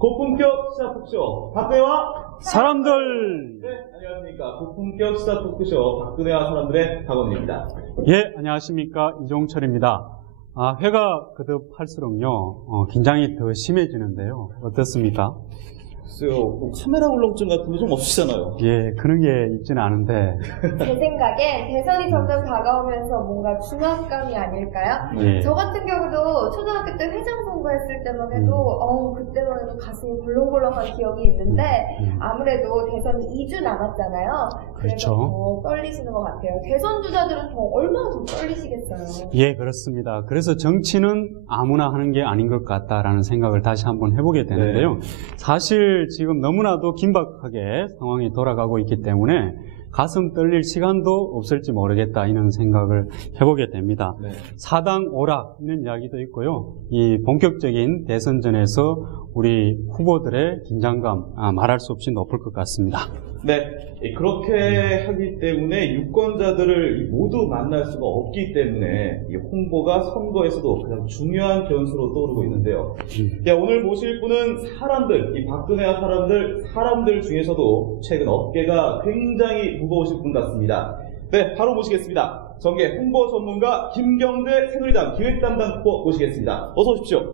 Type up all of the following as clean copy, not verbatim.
고품격 시사 토크쇼 박근혜와 사람들. 네, 안녕하십니까. 고품격 시사 토크쇼 박근혜와 사람들의 박원입니다. 예, 안녕하십니까. 이종철입니다. 회가 거듭할수록요, 긴장이 더 심해지는데요. 어떻습니까? 글쎄요, 뭐 카메라 울렁증 같은 거 좀 없으시잖아요. 예, 그런 게 있지는 않은데. 제 생각에 대선이 점점 다가오면서 뭔가 중압감이 아닐까요? 예. 저 같은 경우도 초등학교 때 회장 선거했을 때만 해도 그때만 해도 가슴이 벌렁벌렁한 기억이 있는데 아무래도 대선이 2주 남았잖아요. 그래서 그렇죠. 더 떨리시는 것 같아요. 대선 주자들은 얼마나 더 떨리시겠어요. 예, 그렇습니다. 그래서 정치는 아무나 하는 게 아닌 것 같다라는 생각을 다시 한번 해보게 되는데요. 사실 지금 너무나도 긴박하게 상황이 돌아가고 있기 때문에 가슴 떨릴 시간도 없을지 모르겠다 이런 생각을 해보게 됩니다. 사당 오락 이런 이야기도 있고요. 이 본격적인 대선전에서 우리 후보들의 긴장감 말할 수 없이 높을 것 같습니다. 네, 그렇게 하기 때문에 유권자들을 모두 만날 수가 없기 때문에 이 홍보가 선거에서도 가장 중요한 변수로 떠오르고 있는데요. 오늘 모실 분은 이 박근혜와 사람들 중에서도 최근 어깨가 굉장히 무거우신 분 같습니다. 네, 바로 모시겠습니다. 정계 홍보 전문가 김경재 새누리당 기획담당 후보 모시겠습니다. 어서 오십시오.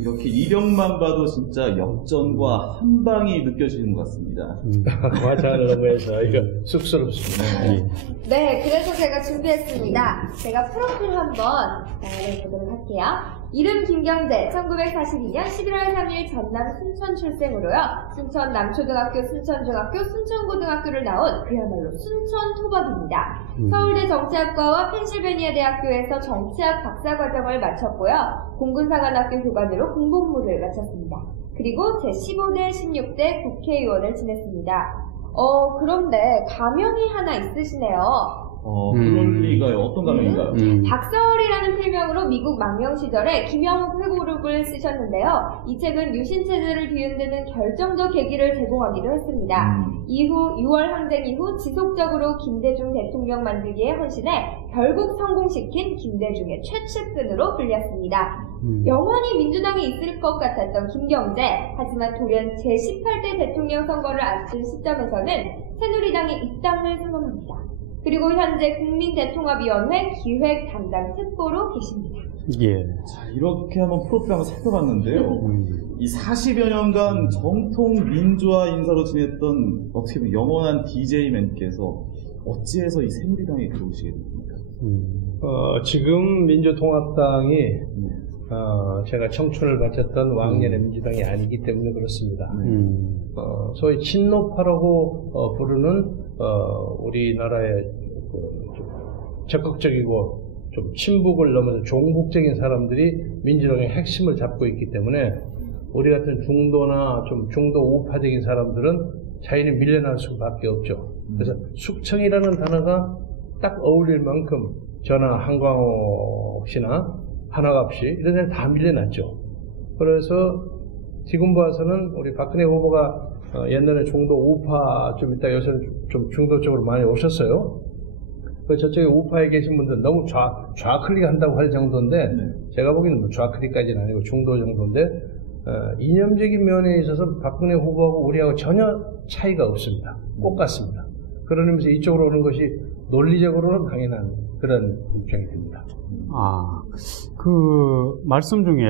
이렇게 이력만 봐도 진짜 역전과 한방이 느껴지는 것 같습니다. 과장을 너무 해서 이거 쑥스럽습니다. 네, 그래서 제가 준비했습니다. 제가 프로필 한번 보도록 할게요. 이름 김경재, 1942년 11월 3일 전남 순천 출생으로요. 순천 남초등학교, 순천중학교, 순천고등학교를 나온 그야말로 순천 토박입니다. 서울대 정치학과와 펜실베니아 대학교에서 정치학 박사과정을 마쳤고요. 공군사관학교 교관으로 공복무를 마쳤습니다. 그리고 제15대, 16대 국회의원을 지냈습니다. 그런데 가명이 하나 있으시네요. 그럴 리가요. 어떤 가명인가요? 박사월이라는 필명으로 미국 망명 시절에 김영욱 회고록을 쓰셨는데요. 이 책은 유신체제를 뒤흔드는 결정적 계기를 제공하기도 했습니다. 이후 6월 항쟁 이후 지속적으로 김대중 대통령 만들기에 헌신해 결국 성공시킨 김대중의 최측근으로 불렸습니다. 영원히 민주당에 있을 것 같았던 김경재, 하지만 돌연 제18대 대통령 선거를 앞둔 시점에서는 새누리당에 입당을 선언합니다. 그리고 현재 국민대통합위원회 기획 담당 특보로 계십니다. 예. 자, 이렇게 한번 프로필 한번 살펴봤는데요. 이 40여 년간 정통 민주화 인사로 지냈던 어떻게 보면 영원한 DJ맨께서 어찌해서 이 새누리당에 들어오시게 됩니까? 지금 민주통합당이 제가 청춘을 바쳤던 왕년의 민주당이 아니기 때문에 그렇습니다. 소위 친노파라고 부르는 우리나라의 적극적이고 좀 친북을 넘어서 종북적인 사람들이 민주당의 핵심을 잡고 있기 때문에 우리 같은 중도나 좀 중도 우파적인 사람들은 자연히 밀려날 수밖에 없죠. 그래서 숙청이라는 단어가 딱 어울릴 만큼 저나 한광호 씨나 한화갑 씨 이런 데는 다 밀려났죠. 그래서 지금 봐서는 우리 박근혜 후보가 옛날에 중도 우파 좀 있다 요새는 좀 중도 쪽으로 많이 오셨어요. 저쪽에 우파에 계신 분들 너무 좌클릭 한다고 할 정도인데 제가 보기에는 뭐 좌클릭까지는 아니고 중도 정도인데 이념적인 면에 있어서 박근혜 후보하고 우리하고 전혀 차이가 없습니다. 똑같습니다. 그런 의미에서 이쪽으로 오는 것이 논리적으로는 당연한 그런 입장이 듭니다. 그 말씀 중에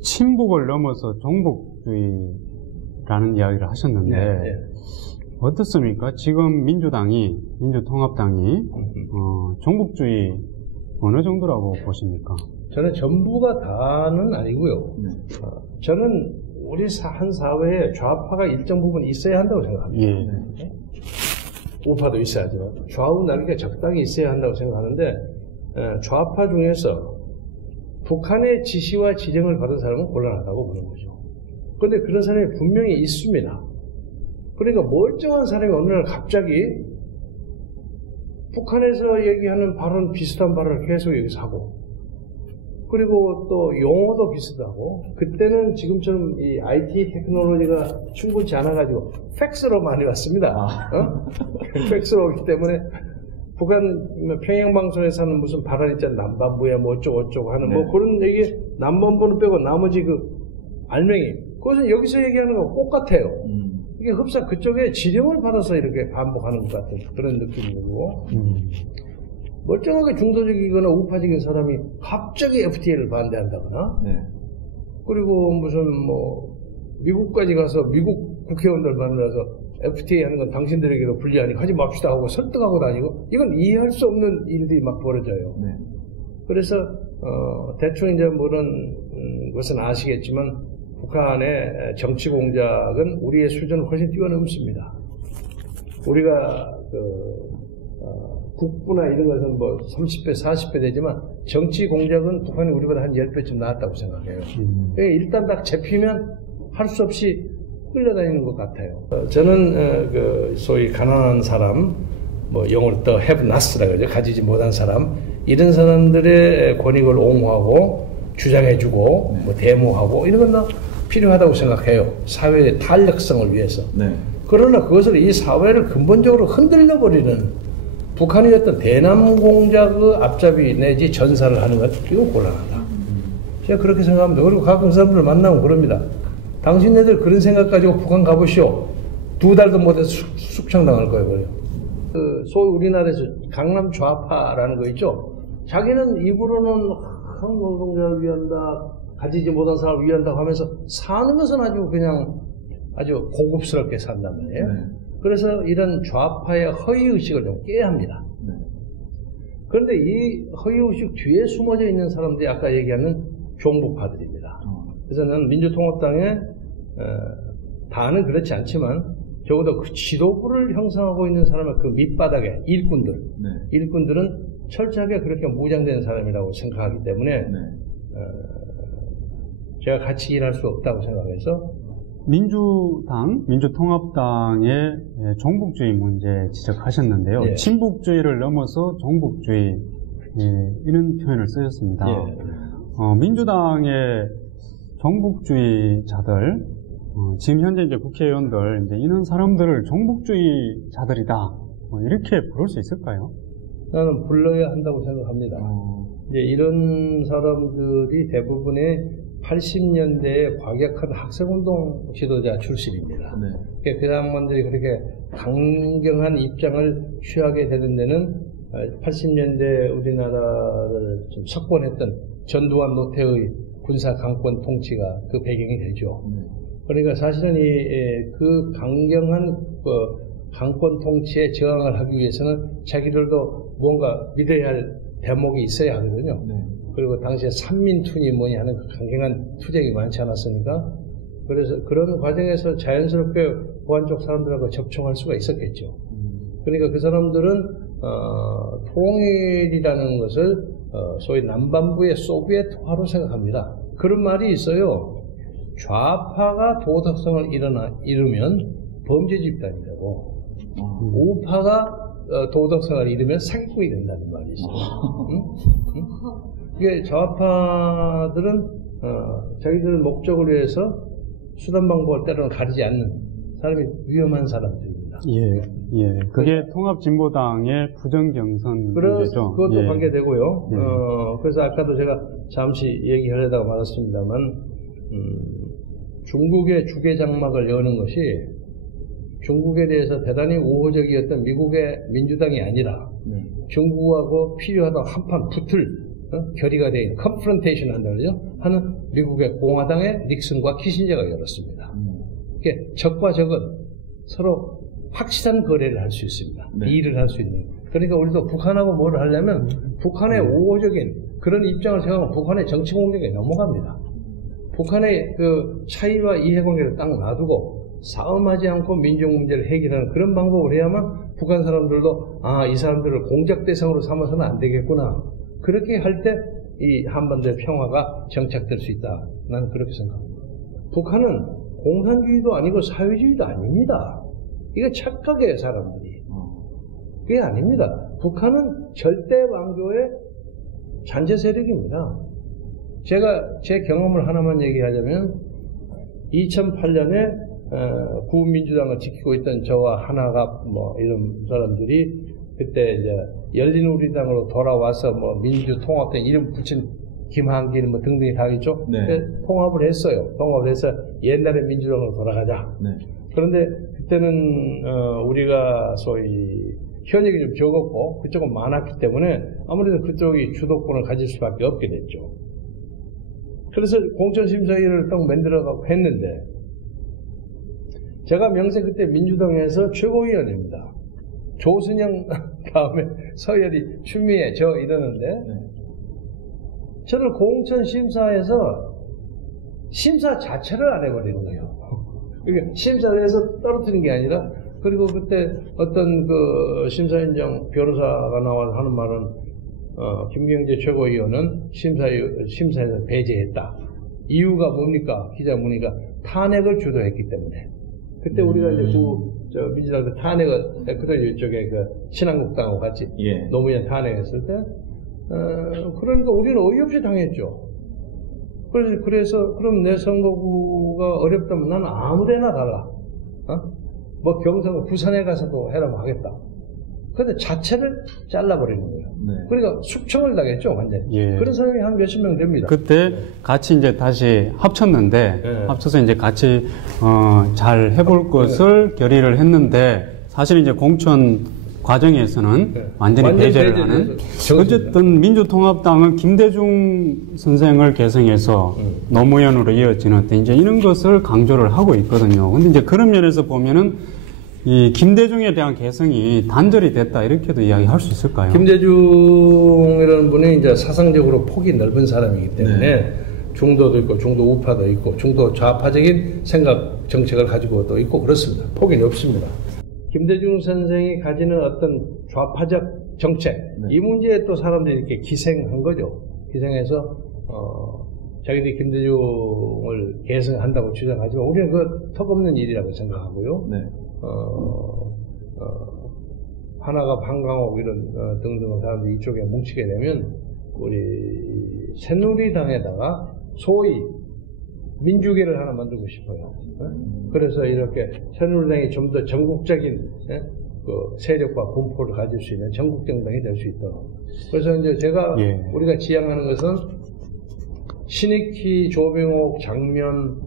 친북을 넘어서 종북주의라는 이야기를 하셨는데 어떻습니까? 지금 민주통합당이 종북주의 어느 정도라고 보십니까? 저는 전부가 다는 아니고요. 저는 우리 한 사회에 좌파가 일정 부분 있어야 한다고 생각합니다. 우파도 있어야죠. 좌우 날개가 적당히 있어야 한다고 생각하는데 좌파 중에서 북한의 지시와 지령을 받은 사람은 곤란하다고 보는 거죠. 그런데 그런 사람이 분명히 있습니다. 그러니까 멀쩡한 사람이 어느 날 갑자기 북한에서 얘기하는 발언 비슷한 발언을 계속 여기서 하고 그리고 또 용어도 비슷하고 그때는 지금처럼 이 IT 테크놀로지가 충분치 않아가지고 팩스로 많이 왔습니다. 팩스로 오기 때문에 북한 평양방송에서 하는 무슨 발언 있잖아. 남반부에 뭐 어쩌고 하는 네. 뭐 그런 얘기, 남반부는 빼고 나머지 그 알맹이. 그것은 여기서 얘기하는 거 똑같아요. 이게 흡사 그쪽에 지령을 받아서 이렇게 반복하는 것 같은 그런 느낌이고. 멀쩡하게 중도적이거나 우파적인 사람이 갑자기 FTA를 반대한다거나. 네. 그리고 무슨 뭐 미국까지 가서 미국 국회의원들 만나서 FTA 하는 건 당신들에게도 불리하니 하지 맙시다 하고 설득하고 다니고 이건 이해할 수 없는 일들이 막 벌어져요. 네. 그래서 대충 이제 그런 것은 아시겠지만 북한의 정치 공작은 우리의 수준을 훨씬 뛰어넘습니다. 우리가 국부나 이런 것은 뭐 30배, 40배 되지만 정치 공작은 북한이 우리보다 한 10배쯤 나았다고 생각해요. 그러니까 일단 딱 잡히면 할 수 없이 끌려다니는 것 같아요. 저는 소위 가난한 사람, 뭐 영어로 더 have not라고 그러죠. 가지지 못한 사람, 이런 사람들의 권익을 옹호하고 주장해주고 뭐 데모하고 이런 건 다 필요하다고 생각해요. 사회의 탄력성을 위해서. 네. 그러나 그것을 이 사회를 근본적으로 흔들려버리는 북한이 어떤 대남 공작의 앞잡이 내지 전사를 하는 것, 이건 곤란하다. 제가 그렇게 생각합니다. 그리고 가끔 사람들을 만나면 그럽니다. 당신네들 그런 생각 가지고 북한 가보시오. 2달도 못해서 숙청당할 거예요. 그래요. 소위 우리나라에서 강남 좌파라는 거 있죠. 자기는 입으로는 한국노동자를 위한다, 가지지 못한 사람을 위한다고 하면서 사는 것은 아주 그냥 아주 고급스럽게 산단 말이에요. 네. 그래서 이런 좌파의 허위의식을 좀 깨야 합니다. 네. 그런데 그런데 이 허위의식 뒤에 숨어져 있는 사람들이 아까 얘기하는 종북파들입니다. 그래서 나는 민주통합당에 다는 그렇지 않지만 적어도 그 지도부를 형성하고 있는 사람의 그 밑바닥에 일꾼들은 철저하게 그렇게 무장된 사람이라고 생각하기 때문에 제가 같이 일할 수 없다고 생각해서 민주통합당의 종북주의 문제 지적하셨는데요. 예. 친북주의를 넘어서 종북주의 이런 표현을 쓰셨습니다. 예. 민주당의 종북주의자들, 지금 현재 이제 국회의원들 이제 이런 사람들을 종북주의자들이다 이렇게 부를 수 있을까요? 나는 불러야 한다고 생각합니다. 이제 이런 사람들이 대부분의 80년대에 과격한 학생운동 지도자 출신입니다. 네. 그 양반들이 그렇게 강경한 입장을 취하게 되는 데는 80년대 우리나라를 좀 석권했던 전두환 노태의 군사 강권 통치가 그 배경이 되죠. 그러니까 사실은 그 강경한 강권 통치에 저항을 하기 위해서는 자기들도 뭔가 믿어야 할 대목이 있어야 하거든요. 그리고 당시에 삼민투니 뭐니 하는 그 강경한 투쟁이 많지 않았습니까? 그래서 그런 과정에서 자연스럽게 보안 쪽 사람들하고 접촉할 수가 있었겠죠. 그러니까 그 사람들은 통일이라는 것을 소위 남반부의 소비에트화로 생각합니다. 그런 말이 있어요. 좌파가 도덕성을 이루면 범죄 집단이 되고 우파가 도덕성을 잃으면 사기꾼이 된다는 말이 있어요. 이게 좌파들은 자기들 목적을 위해서 수단 방법을 때로는 가리지 않는 사람이 위험한 사람들입니다. 예. 그게 통합진보당의 부정경선 문제죠. 그것도 관계되고요. 그래서 아까도 제가 잠시 얘기하려다가 말았습니다만 중국의 주계장막을 여는 것이 중국에 대해서 대단히 우호적이었던 미국의 민주당이 아니라 중국하고 필요하다 한판 붙을 결의가 되어 있는 컨프런테이션 한다 그러죠. 하는 미국의 공화당의 닉슨과 키신저가 열었습니다. 이게 적과 적은 서로 확실한 거래를 할 수 있습니다. 일을 할 수 있는. 그러니까 우리도 북한하고 뭘 하려면 북한의 우호적인 그런 입장을 생각하면 북한의 정치 공격에 넘어갑니다. 북한의 그 차이와 이해관계를 딱 놔두고 싸움하지 않고 민족 문제를 해결하는 그런 방법을 해야만 북한 사람들도 이 사람들을 공작 대상으로 삼아서는 안 되겠구나. 그렇게 할 때 이 한반도의 평화가 정착될 수 있다. 나는 그렇게 생각합니다. 북한은 공산주의도 아니고 사회주의도 아닙니다. 이거 착각해요, 사람들이. 그게 아닙니다. 북한은 절대 왕조의 잔재 세력입니다. 제가 제 경험을 하나만 얘기하자면 2008년에 구민주당을 지키고 있던 저와 하나갑 뭐 이런 사람들이 그때 이제 열린우리당으로 돌아와서 뭐 민주통합당 이름 붙인 김한길 뭐 등등이 다 있죠. 네. 통합을 했어요. 통합을 해서 옛날에 민주당으로 돌아가자. 네. 그런데 그때는 우리가 소위 현역이 좀 적었고 그쪽은 많았기 때문에 아무래도 그쪽이 주도권을 가질 수밖에 없게 됐죠. 그래서 공천심사위를 딱 만들어가고 했는데 제가 명세 그때 민주당에서 최고위원입니다. 조순영 다음에 서열이 추미애 저 이러는데 네. 저를 공천심사에서 심사 자체를 안 해버리는 거예요. 그러니까 심사를 해서 떨어뜨리는 게 아니라 그리고 그때 어떤 그 심사위원장 변호사가 나와서 하는 말은 김경재 최고위원은 심사에서 배제했다. 이유가 뭡니까? 기자 문의가 탄핵을 주도했기 때문에. 그때 우리가 이제 민주당 탄핵을 그때 이쪽에 그 신한국당하고 같이 예. 노무현 탄핵했을 때 그러니까 우리는 어이없이 당했죠. 그래서 그럼 내 선거구가 어렵다면 나는 아무데나 달라. 뭐 경상 부산에 가서도 해라고 하겠다. 근데 자체를 잘라버리는 거예요. 네. 그러니까 숙청을 당했죠, 완전히. 예. 그런 사람이 한 몇십 명 됩니다. 그때 같이 이제 다시 합쳤는데 네. 합쳐서 이제 같이 잘 해볼 것을 결의를 했는데 사실 이제 공천 과정에서는 네. 완전히 완전히 배제를 배제를 하는. 해서 어쨌든 민주통합당은 김대중 선생을 계승해서 노무현으로 이어지는 어떤 이제 이런 것을 강조를 하고 있거든요. 근데 이제 그런 면에서 보면은 이 김대중에 대한 개성이 단절이 됐다 이렇게도 이야기할 수 있을까요? 김대중이라는 분이 이제 사상적으로 폭이 넓은 사람이기 때문에 중도도 있고 중도 우파도 있고 중도 좌파적인 생각 정책을 가지고도 있고 그렇습니다. 폭이 넓습니다. 김대중 선생이 가지는 어떤 좌파적 정책 이 문제에 또 사람들이 이렇게 기생한 거죠. 기생해서 자기들이 김대중을 계승한다고 주장하지만 우리는 그 턱없는 일이라고 생각하고요. 네. 하나가 방강호 이런 등등 사람들이 이쪽에 뭉치게 되면 우리 새누리당에다가 소위 민주계를 하나 만들고 싶어요. 그래서 이렇게 새누리당이 좀 더 전국적인 그 세력과 분포를 가질 수 있는 전국 정당이 될 수 있도록. 그래서 이제 제가 우리가 지향하는 것은 신익희, 조병옥, 장면,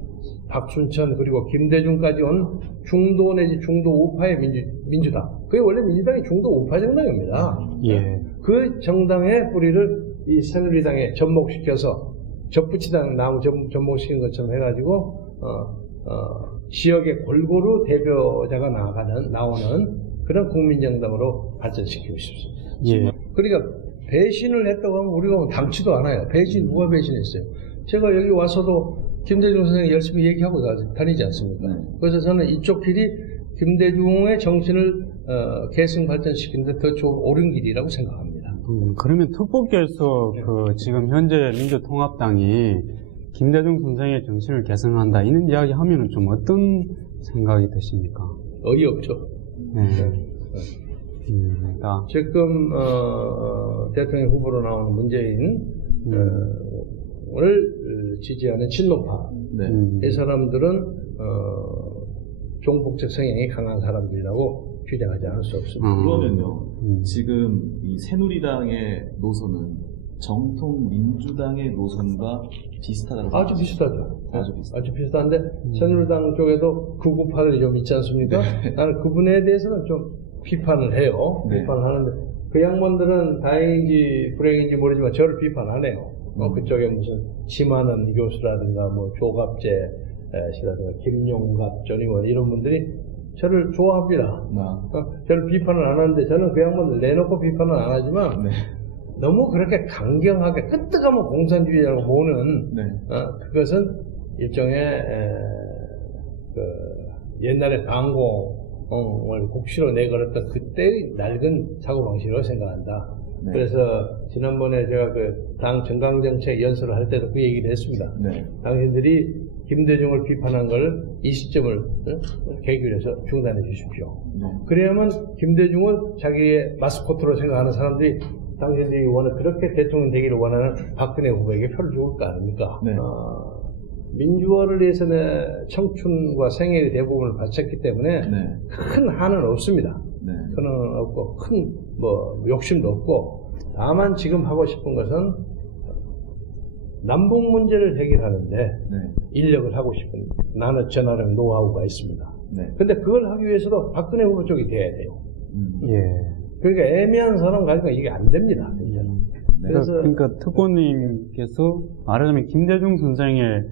박순천 그리고 김대중까지 온 중도 내지 중도 우파의 민주당. 그게 원래 민주당이 중도 우파 정당입니다. 예. 그 정당의 뿌리를 이 새누리당에 접목시켜서 접붙이당 나무 접목시킨 것처럼 해가지고 지역의 골고루 대표자가 나오는 그런 국민정당으로 발전시키고 싶습니다. 예. 그러니까 배신을 했다고 하면 우리가 당치도 않아요. 배신 누가 배신했어요? 제가 여기 와서도 김대중 선생이 열심히 얘기하고 다니지 않습니까? 그래서 저는 이쪽 길이 김대중의 정신을 계승 발전시키는 데 더 좋은 옳은 길이라고 생각합니다. 그러면 특보께서 그 지금 현재 민주통합당이 김대중 선생의 정신을 계승한다 이런 이야기 하면은 좀 어떤 생각이 드십니까? 어이없죠. 네. 지금 대통령 후보로 나오는 문재인을 지지하는 친노파 이 사람들은 종북적 성향이 강한 사람들이라고 규정하지 않을 수 없습니다. 그러면요, 지금 이 새누리당의 노선은 정통 민주당의 노선과 비슷하다고 아주 비슷하죠. 아주 비슷한데 새누리당 쪽에도 극우파들이 좀 있지 않습니까? 나는 그분에 대해서는 좀 비판을 해요. 비판을 하는데 그 양반들은 다행인지 불행인지 모르지만 저를 비판 안 해요. 그쪽에 무슨 심하는 교수라든가 뭐 조갑재 씨라든가 김용갑, 전의원 이런 분들이 저를 좋아합니다. 저를 비판을 안 하는데 저는 그 양반들 내놓고 비판을 안 하지만 너무 그렇게 강경하게 끄떡하면 공산주의라고 보는 그것은 일종의 그 옛날에 강공을 국시로 내걸었던 그때의 낡은 사고방식으로 생각한다. 그래서 지난번에 제가 그 당 정강정책 연설을 할 때도 그 얘기를 했습니다. 당신들이 김대중을 비판한 걸 이 시점을 계기로 해서 중단해 주십시오. 그래야만 김대중을 자기의 마스코트로 생각하는 사람들이 당신들이 그렇게 대통령 되기를 원하는 박근혜 후보에게 표를 줄 거 아닙니까? 민주화를 위해서는 청춘과 생애의 대부분을 바쳤기 때문에 큰 한은 없습니다. 네. 그는 없고 큰 뭐 욕심도 없고 다만 지금 하고 싶은 것은 남북 문제를 해결하는데 네. 인력을 하고 싶은 나는 저 나름 노하우가 있습니다. 네. 근데 그걸 하기 위해서도 박근혜 후보 쪽이 돼야 돼요. 예. 그러니까 애매한 사람 가지고 이게 안 됩니다. 그러니까 특보님께서 말하자면 김대중 선생의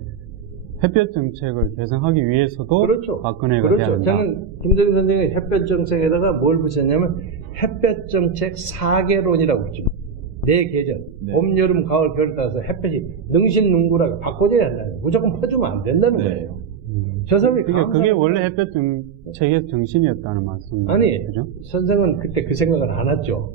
햇볕 정책을 개선하기 위해서도 그렇죠. 박근혜가 돼야 그렇죠. 된다. 저는 김대중 선생의 햇볕 정책에다가 뭘 붙였냐면 햇볕 정책 4개론이라고 붙입니다. 4계절. 네. 봄, 여름, 가을, 겨울 따라서 햇볕이 능신능구라고 바꿔줘야 한다는 거예요. 무조건 퍼주면 안 된다는 네. 거예요. 저 사람이 그러니까 그게 원래 햇볕 정책의 정신이었다는 말씀이죠. 아니, 그죠? 선생은 그때 그 생각을 안 했죠.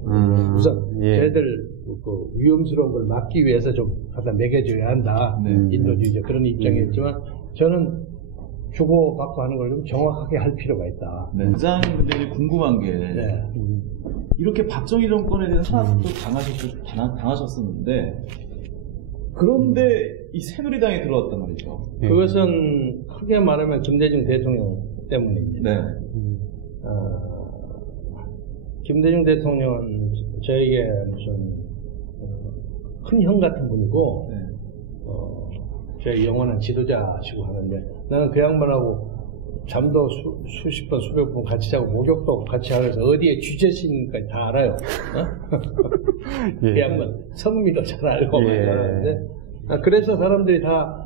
우선 예. 쟤들 그 위험스러운 걸 막기 위해서 좀 갖다 먹여줘야 한다. 네. 인도주의적 그런 입장이었지만 저는 주고받고 하는 걸 좀 정확하게 할 필요가 있다. 네. 가장 근데 이제 궁금한 게 네. 이렇게 박정희 정권에 대한 탄압도 당하셨었는데 그런데 이 새누리당에 들어왔단 말이죠. 예. 그것은 크게 말하면 김대중 대통령 때문입니다. 네. 김대중 대통령은 저에게 무슨 큰 형 같은 분이고 네. 저희 영원한 지도자시고 하는데 나는 그 양반하고 잠도 수십 번 수백 번 같이 자고 목욕도 같이 하면서 어디에 취재신까지 다 알아요. 예. 그 양반 성미도 잘 알고 예. 하는데 그래서 사람들이 다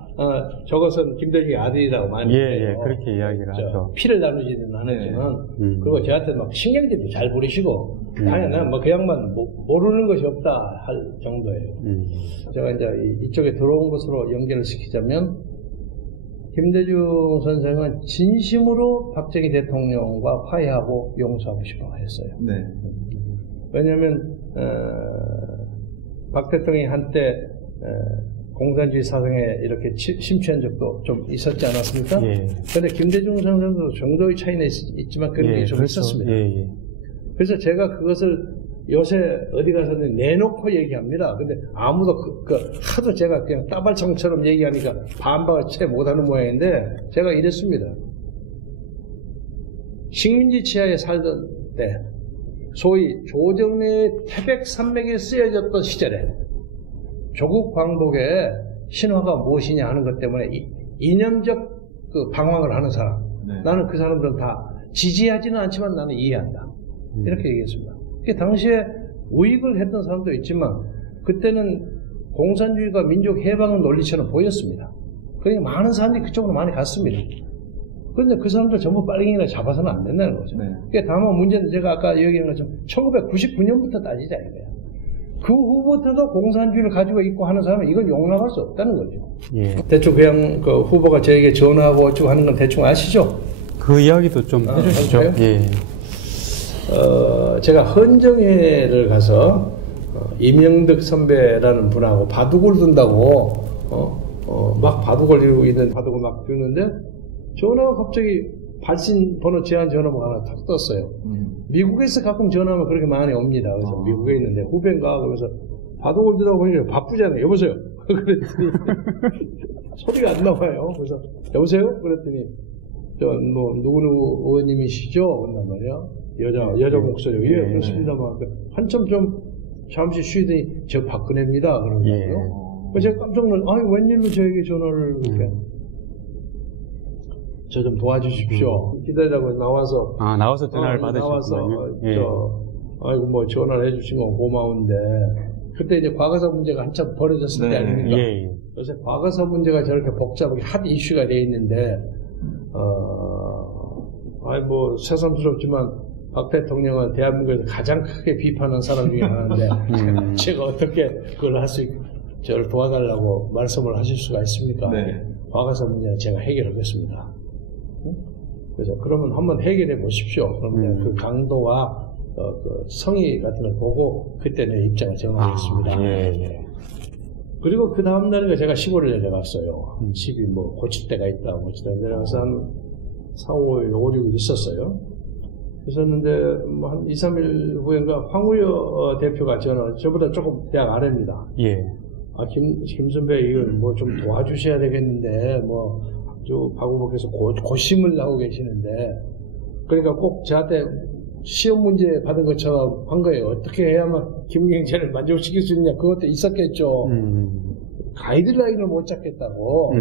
저것은 김대중의 아들이라고 많이 예, 해요. 예, 그렇게 이야기를 하죠. 피를 나누지는 않았지만 그리고 저한테 막 신경질도 잘 부리시고 아니 나는 뭐 그 양반 모르는 것이 없다 할 정도예요. 제가 이제 이쪽에 들어온 것으로 연결을 시키자면 김대중 선생은 진심으로 박정희 대통령과 화해하고 용서하고 싶어 했어요. 네. 왜냐하면 박 대통령이 한때 공산주의 사상에 이렇게 심취한 적도 좀 있었지 않았습니까? 그런데 김대중 선생도 정도의 차이는 있지만 그런 게 좀 있었습니다. 그래서 제가 그것을 요새 어디 가서는 내놓고 얘기합니다. 근데 아무도 하도 제가 그냥 따발청처럼 얘기하니까 반박을 채 못하는 모양인데 제가 이랬습니다. 식민지 치하에 살던 때 소위 조정래의 태백산맥에 쓰여졌던 시절에 조국 광복의 신화가 무엇이냐 하는 것 때문에 이념적 그 방황을 하는 사람 네. 나는 그 사람들은 다 지지하지는 않지만 나는 이해한다. 이렇게 얘기했습니다. 당시에 우익을 했던 사람도 있지만 그때는 공산주의가 민족 해방의 논리처럼 보였습니다. 그러니까 많은 사람들이 그쪽으로 많이 갔습니다. 그런데 그 사람들 전부 빨갱이나 잡아서는 안 된다는 거죠. 네. 그러니까 다만 문제는 제가 아까 얘기한 것처럼 1999년부터 따지자 이거예요. 그 후부터도 공산주의를 가지고 있고 하는 사람은 이건 용납할 수 없다는 거죠. 대충 그냥 그 후보가 저에게 전화하고 어쩌고 하는 건 대충 아시죠? 그 이야기도 좀 해주시죠. 제가 헌정회를 가서 이명득 선배라는 분하고 바둑을 둔다고 막 바둑을 이루고 있는 바둑을 막 두는데 전화가 갑자기 발신 번호 제한 전화가 하나 탁 떴어요. 미국에서 가끔 전화하면 그렇게 많이 옵니다. 그래서 미국에 있는데 후배인가 그러면서 바둑을 두다 보니까 바쁘잖아요. 여보세요. 그랬더니 소리가 안 나와요. 그래서 여보세요? 그랬더니 뭐 누구누구 의원님이시죠? 그런단 말이야. 여자 목소리. 예, 그렇습니다만. 한참 좀 잠시 쉬더니 저 박근혜입니다. 그런 거예요. 그래서 제가 깜짝 놀랐어요. 아니, 웬일로 저에게 전화를 이렇게. 저 좀 도와주십시오. 기다리라고 나와서 전화를 받으셨군요. 아이고 뭐 전화를 해주신 건 고마운데 그때 이제 과거사 문제가 한참 벌어졌을 때 아닙니까? 요새 과거사 문제가 저렇게 복잡하게 핫 이슈가 돼 있는데 아이 뭐 새삼스럽지만 박 대통령은 대한민국에서 가장 크게 비판한 사람 중에 하나인데 제가 어떻게 그걸 할 수 있고 저를 도와달라고 말씀을 하실 수가 있습니까? 네. 과거사 문제는 제가 해결하겠습니다. 그래서 그러면 한번 해결해 보십시오. 그러면 그 강도와 그 성의 같은 걸 보고 그때 내 입장을 정하겠습니다. 그리고 그 다음 날에 제가 시골에 내려갔어요. 집이 뭐 고칠 때가 있다, 고칠 때가 내려가서 한 4, 5일, 5, 6일 있었어요. 있었는데 뭐 한 2, 3일 후인가 황우여 대표가 저보다 조금 대학 아래입니다. 김 선배 이걸 뭐 좀 도와주셔야 되겠는데 뭐 박 후보께서 고심을 하고 계시는데 그러니까 꼭 저한테 시험 문제 받은 것처럼 한 거예요. 어떻게 해야만 김경재를 만족시킬 수 있냐. 그것도 있었겠죠. 가이드라인을 못 잡겠다고.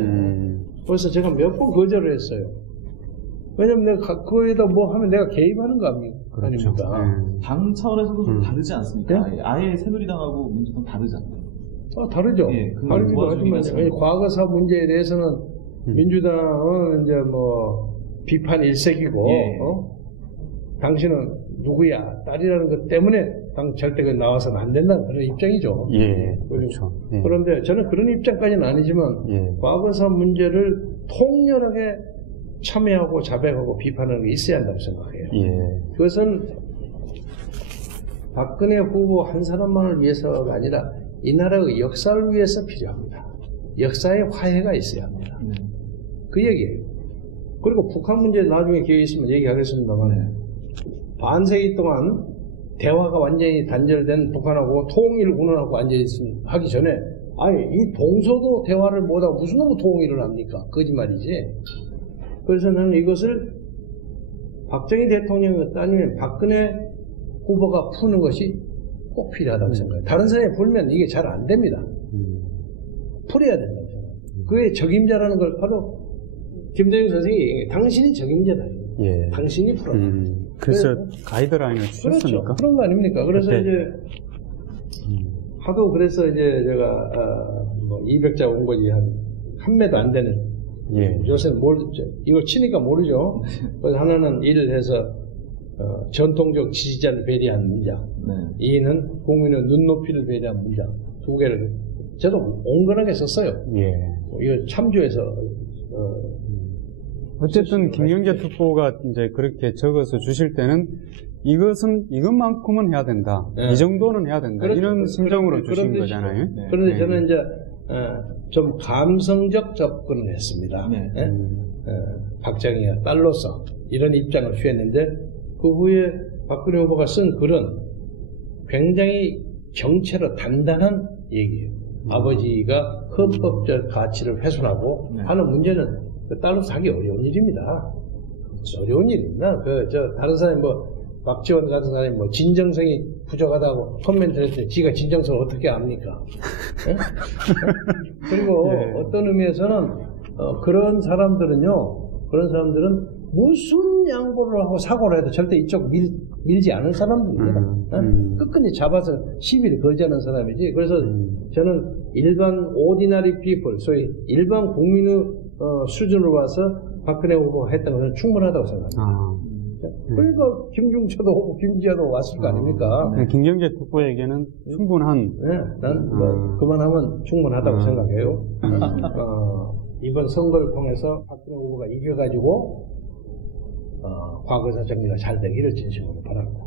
그래서 제가 몇 번 거절을 했어요. 왜냐면 내가 그거에다 뭐 하면 내가 개입하는 거 그렇죠. 아닙니까? 당 차원에서도 좀 다르지 않습니까? 아예 새누리당하고 민주당 다르지 않나요? 다르죠. 예, 그건 다르기도 도와주기가 하지만 과거사 문제에 대해서는 민주당은 이제 뭐 비판 일색이고 예. 당신은 누구야 딸이라는 것 때문에 절대 나와서는 안 된다는 그런 입장이죠. 예, 그렇죠. 예. 그런데 저는 그런 입장까지는 아니지만 예. 과거사 문제를 통렬하게 참여하고 자백하고 비판하는 게 있어야 한다고 생각해요. 예. 그것은 박근혜 후보 한 사람만을 위해서가 아니라 이 나라의 역사를 위해서 필요합니다. 역사의 화해가 있어야 합니다. 그 얘기예요. 그리고 북한 문제 나중에 기회 있으면 얘기하겠습니다만 반세기 동안 대화가 완전히 단절된 북한하고 통일 운운하고 완전히 하기 전에 아니 이 동서도 대화를 못하고 무슨 놈의 통일을 합니까? 거짓말이지. 그래서 나는 이것을 박정희 대통령이 아니면 박근혜 후보가 푸는 것이 꼭 필요하다고 생각해요. 다른 사람이 풀면 이게 잘 안 됩니다. 풀어야 된다고 생각해요. 그의 적임자라는 걸 바로 김대중 선생이 얘기해요. 당신이 적임자다. 예. 당신이 풀어라. 그래서 가이드라인을 주셨습니까? 그렇죠. 그런 거 아닙니까? 그래서 그때. 이제 하도 그래서 이제 제가 뭐 200자 온 거지 한 매도 안 되는. 예. 요새는 이걸 치니까 모르죠. 그래서 하나는 일을 해서 전통적 지지자를 배려한 문장. 이는 국민의 눈높이를 배려한 문장. 두 개를 저도 온건하게 썼어요. 예. 이거 참조해서 어쨌든 김경재 특보가 이제 그렇게 적어서 주실 때는 이것만큼은 해야 된다. 네. 이 정도는 해야 된다. 그렇죠. 이런 심정으로 그런 주신 뜻이죠. 거잖아요. 네. 그런데 네. 저는 이제 좀 감성적 접근을 했습니다. 네. 박정희의 딸로서 이런 입장을 취했는데 그 후에 박근혜 후보가 쓴 글은 굉장히 정체로 단단한 얘기예요. 아버지가 헌법적 가치를 훼손하고 하는 문제는 그 딸로서 하기 어려운 일입니다. 어려운 일입니다. 다른 사람이 박지원 같은 사람이 진정성이 부족하다고 코멘트를 했더니 지가 진정성을 어떻게 압니까? 그리고 예. 어떤 의미에서는 그런 사람들은 무슨 양보를 하고 사고를 해도 절대 이쪽 밀지 않은 사람들입니다. 끝까지 잡아서 시비를 걸지 않은 사람이지. 그래서 저는 일반 오디나리 피플, 소위 일반 국민의 수준으로 봐서 박근혜 후보가 했던 것은 충분하다고 생각합니다. 그러니까 김중철도 오고 김지아도 왔을 거 아닙니까? 김경재 특보에게는 충분한. 네, 난 그만하면 충분하다고 생각해요. 이번 선거를 통해서 박근혜 후보가 이겨가지고 과거사 정리가 잘 되기를 진심으로 바랍니다.